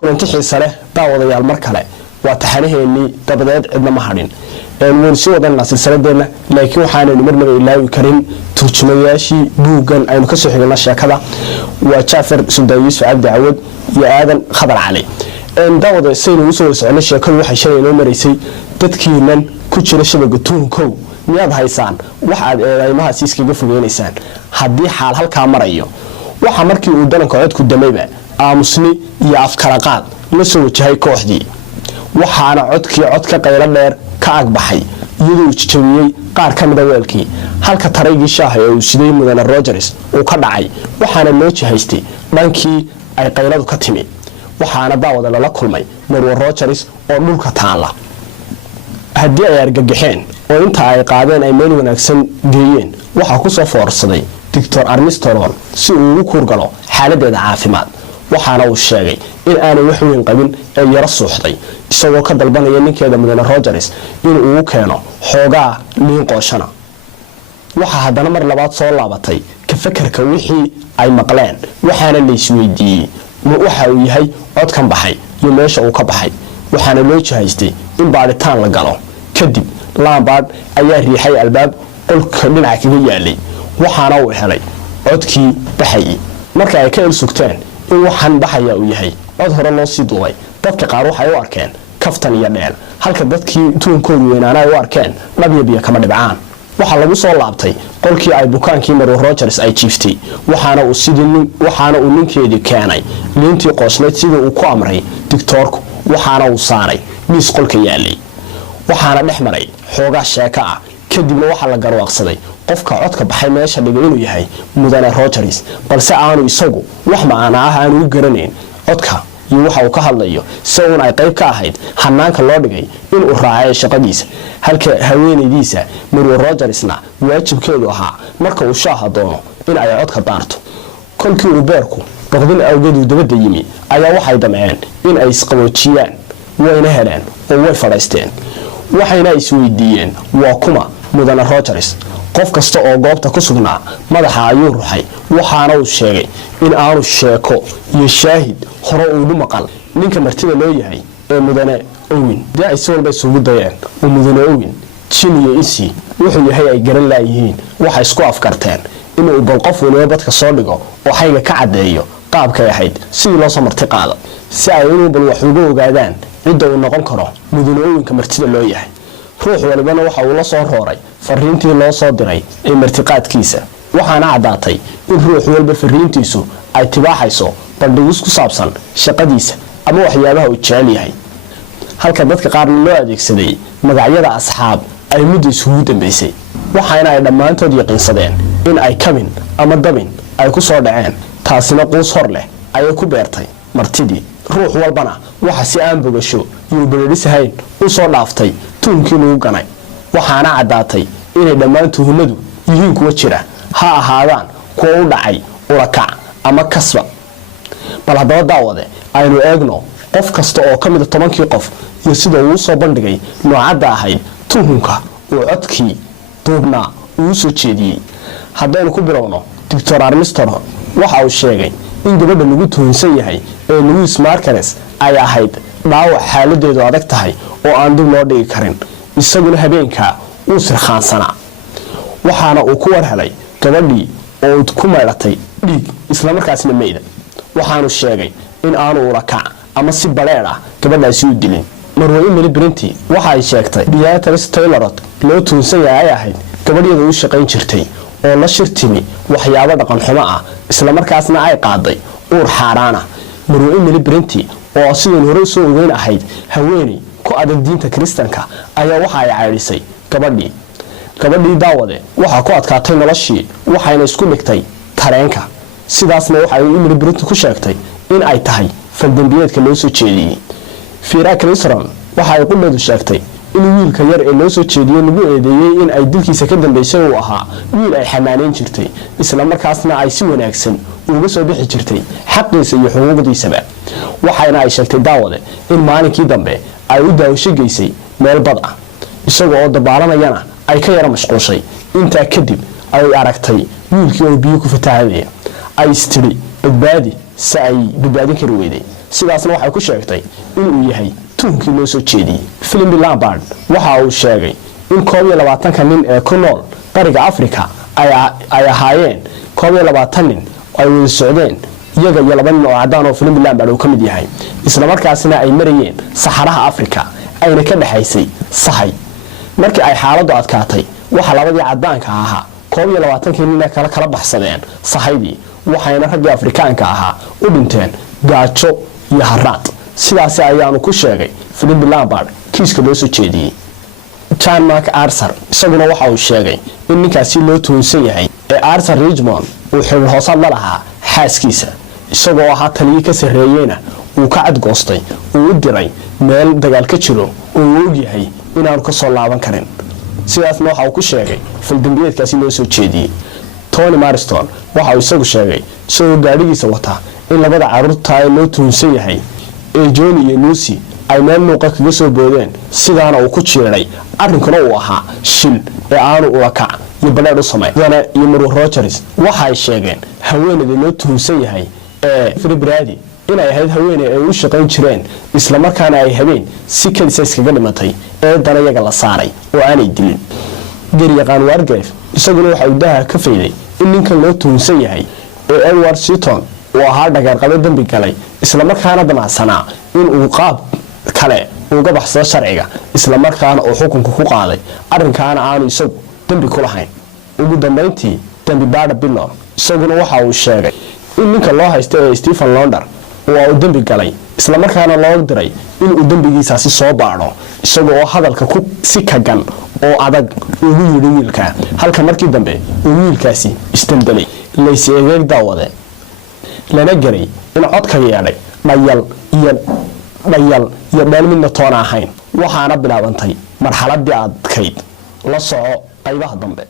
kulanti xiisa leh daawadayaal mar kale waa taxanaheennii dabadeed cidna ma hadhin waynu sii wadanaa silsiladeena laakiin waxaanaynu marnaba ilaawi karin turjumayaashii buuggan aynu ka soo xigna sheekada waa Jaafar Suldaan Yuusuf Cabdi Cawad iyo Aadan Khadar Cali daawada saynu soo socnay sheekadu waxay sheegaynaa mareysay dadkiinan ku jira shabaga tuunkow miyaad haysaan wax aad eedaymahaas iskaga fogeynaysaan haddii xaal halkaa marayo waxa markii uu dalanka codku damayba aamusni iyo afkala qaad la soo wajahay kooxdii waxaana codkii codka qaylo dheer ka agbaxay iyadoo jabiyay qaar ka mid ah weelkii halka taraygii shaaha ee uu siday Mudane Rogers uu ka dhacay waxaana loo jihaystay dhankii ay qayladu ka timi waxaana daawada lala kulmay Marwo Rogers oo dhulka taala haddii ay argagaxeen oo inta ay qaadeen ay meel wanaagsan geeyeen waxa ku soo foorsaday Dr. Armstrong si uu ugu kurgalo xaaladeeda caafimaad waxaana uu sheegay in aanay wax weyn qabin ee yara suuxday isagoo ka dalbanaya ninkeeda Mudane Rogers inuu ugu keeno xoogaa liin qooshana waxa haddana mar labaad soo laabatay ka fakarka wixii ay maqleen waxaana la isweydiiyey waxa uu yahay codkan baxay iyo meesha uu ka baxay waxaana loo jihaystay in baaritaan la galo kadib Lambert ayaa riixay albaab qolka dhinaca kaga yaalay waxaana uu helay codkii baxay marka ay ka ilsugteen in waxaan baxaya uu yahay cod hore loo sii duubay dadka qaar waxay u arkeen kaftan iyo dheel halka dadkii tuunkoodu weynaana ay u arkeen dhabiya kama dhibcaan waxa lagu soo laabtay qolkii ay bukaankii Marwo Rogers ay jiiftay waxaana uu ninkeedii keenay liintii qoosneed sidii uu ku amray doctorku waxaana uu saaray miis qolka yaalay waxaana dhex maray xoogaa sheeko ah kadibna waxa la garwaaqsaday qofka codka baxay meesha dhigay inuu yahay Mudane Rogers balse aanu isagu wax macna ah aanu u garanayn codka iyo waxa uu ka hadlayo sawn ay qayb ka ahayd hanaanka loo dhigay inuu raacay shaqadiisa halka haweenaydiisa Marwo Rogersna waajibkeedu ahaa marka uu shaaha doono in ay codka daarto kolkii uu beerku baqdin awgeed dabada yimi ayaa waxay damceen in ay isqaboojiyaan wayna heleen oo way fadhiisteen waxayna isweydiiyeen waa kuma Mudane Rogers qof kasta oo goobta ku sugnaa madaxa ayuu ruxay waxaana uu sheegay in aanu sheeko iyo shaahid hore uu maqal ninka martida loo yahay ee Mudane Owen ay soo walba isugu dayeen oo Mudane Owen jin iyo insi wuxuu yahay ay garan laayihiin waxa isku afkarteen inuu bal qof waliba badka soo dhigo oo xayga ka cadeeyo qaabka ahayd sidii loo soo marti qaado si ay inuu bal wax uga ogaadaan cidda uu noqon karo Mudane Owenka martida loo yahay ruux walbana waxa uu la soo rooray fariintii loo soo diray ee martiqaadkiisa waxaana cadaatay in ruux walba fariintiisu ay tibaaxayso bandhigis ku saabsan shaqadiisa ama waxyaabaha uu jecel yahay halka dadka qaarna loo adeegsaday magacyada asxaab ay muddo isugu dambeysay waxaana ay dhammaantood yaqiinsadeen in ay kabin ama dabin ay ku soo dhaceen taasina quus hor leh ayay ku beertay martidii ruux walbana waxa si aan bogasho iyo beerisahayn u soo dhaaftay tuunkii lagu ganay waxaana cadaatay inay dhammaan tuhumadu yihiin kuwa jira ha ahaadaan kuwa u dhacay urakac ama kasba bal haddaba daawade aynu eegno qof kasta oo ka mid ah 10kii qof iyo sida uu soo bandhigay noocada ahayd tuhunka oo codkii duubna uu soo jeediyay haddaynu ku bilowno Dr. Armstrong waxa uu sheegay in gabadha lagu tuhunsan yahay ee Louise Marquez ay ahayd dhaawac xaaladeedu adag tahay oo aan dib loo dhigi karin isaguna habeenka uu sirxaansana waxaana uu ku warhelay gabadhii oo ku meelatay dhiig isla markaasna meeyda waxaanu sheegay in aanu urakac ama si baleer ah gabadhaasi u dilin Marwo Emily Brinty waxa ay sheegtay Beatrice Taylor loo tuunsan yahay ahayd gabadheeda u shaqayn jirtay oo la shirtimi waxyaabo dhaqan xumo ah isla markaasna ay qaaday uur xaaraana Marwo Emily Brinty oo sidoo hore soo ogeyn ahayd haweeney ku adag diinta Kristaanka ayaa waxa ay cayrisay gabadhii daawade waxa ku adkaatay noloshii waxayna isku dhigtay tareenka sidaasna waxa ay Emily Brinty ku sheegtay in ay tahay faldambiyeedka loo soo jeediyay Fira Clisron waxa ay qudhadu sheegtay in wiilka yar ee loo soo jeediyay lagu eedeeyay in ay dilkiisa ka dambeysay uu ahaa wiil ay xamaaneyn jirtay isla markaasna ay si wanaagsan uga soo bixi jirtay xaqiisa iyo xuquuqdiisaba waxayna ay sheegtay daawade in maalinkii dambe ay u daawasho geysay meel bad ah isagoo oo dabaalanayana ay ka yara mashquushay inta kadib ay aragtay wiilkii oo biyo ku fatahaday ay istiri badbaadi si ay badbaadin kari weyday sidaasna waxay ku sheegtay inuu yahay tuunkii loo soo jeediyey. Philip Lampard waxa uu sheegay in 21 nin ee ku nool bariga Afrika ay ahaayeen 21 nin ay wada socdeen iyaga iyo 2 nin oo cadaan oo Philip Lampard uu ka mid yahay, isla markaasna ay marayeen saxaraha Afrika ayna ka dhaxaysay sahay. markii ay xaaladdu adkaatay waxa labadii cadaanka ahaa 21 nin kala baxsadeen sahaydii, waxayna raggii Afrikaanka ahaa u dhinteen gaajo iyo haraad. sidaas ayaanu ku sheegay Philip Lampard kiiska loo soo jeediyey. John McArthur isaguna waxa uu sheegay in ninkaasi loo toonsan yahay ee Arthur Richmond uu xiriir hoosaad la lahaa xaaskiisa, isagoo ahaa taliyay ka sareeyayna uu ka cadgoostay uu u diray meel dagaal ka jiro oo uu og yahay inaanu ka soo laaban karin. sidaasna waxa uu ku sheegay faldambiyeedkaasi loo soo jeediyey. Tony Marston waxa uu isagu sheegay isagoo gaadhigiisa wata in labada carruurta loo toonsan yahay ee Johnny iyo Lucy ay meel muuqa kaga soo boodeen, sidaana uu ku jiray arrinkana uu ahaa shil ee aanu ula kac iyo badheedh u sameeyay. iyo Mary Rogers waxa ay sheegeen haweeneyda loo toonsan yahay ee February inay ahayd haweeney ay u shaqayn jireen, isla markaana ay habeen si kadis iskaga dhimatay ee danayaga la saaray oo aanay dilin. Garyaqaan Wargrave isaguna waxa uu daha ka fayday in ninkan loo toonsan yahay ee Edward Seaton uu ahaa dhagaarqabe dambi galay, isla markaana damacsanaa in uu qaab kale uga baxsado sharciga, isla markaana uu xukunka ku qaaday arrinkaana aanu isagu dambi ku lahayn. ugu dambeyntii dambi baadha Billow isaguna waxa uu sheegay in ninka loo haysto ee Stephen Launder uu dambi galay, isla markaana loo diray in uu dambigiisaasi soo baadho, isagoo hadalka ku si kagan oo adag ugu yiri wiilka, halka markii dambe uu wiilkaasi isdambalay. Laysi eegay daawade lana garay in codka yeelay dhayal iyo dhalmidna toon ahayn, waxaana bilaabantay marxaladii adkayd. la soco qaybaha dambe.